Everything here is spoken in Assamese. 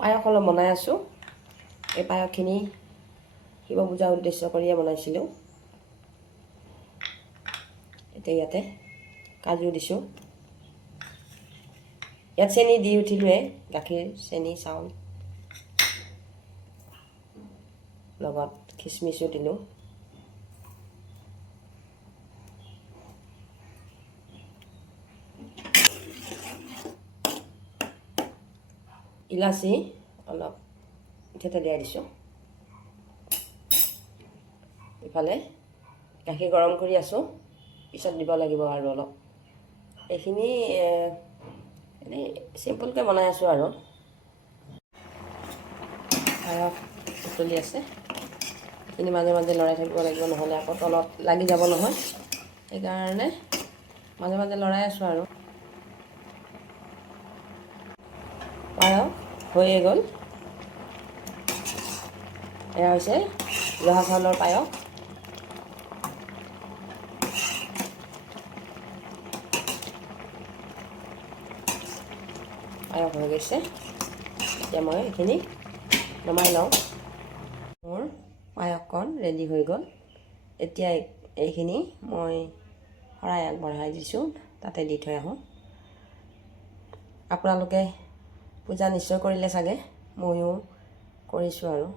পায়স অলপ বনাই আছোঁ। এই পায়সখিনি শিৱ পূজা উদ্দেশ্য কৰিয়ে বনাইছিলোঁ। এতিয়া ইয়াতে কাজু দিছোঁ। ইয়াত চেনি দি উঠিলোৱে, গাখীৰ, চেনি, চাউল লগত খিচমিচো দিলোঁ। ইলাচি অলপ থেতেলিয়াই দিছোঁ। ইফালে গাখীৰ গৰম কৰি আছোঁ, পিছত দিব লাগিব আৰু অলপ। এইখিনি এনেই চিম্পুলকৈ বনাই আছোঁ আৰু। পায়স উতলি আছে, এইখিনি মাজে মাজে লৰাই থাকিব লাগিব, নহ'লে আকৌ তলত লাগি যাব নহয়। সেইকাৰণে মাজে মাজে লৰাই আছোঁ আৰু। পায়স হৈয়ে গ'ল। এয়া হৈছে জহা চাউলৰ পায়স। পায়স হৈ গৈছে। এতিয়া মই এইখিনি নমাই লওঁ। মোৰ পায়সকণ ৰেডি হৈ গ'ল। এতিয়া এইখিনি মই শৰাই আগবঢ়াই দিছোঁ, তাতে দি থৈ আহোঁ। আপোনালোকে পূজা নিশ্চয় কৰিলে চাগে, ময়ো কৰিছোঁ আৰু।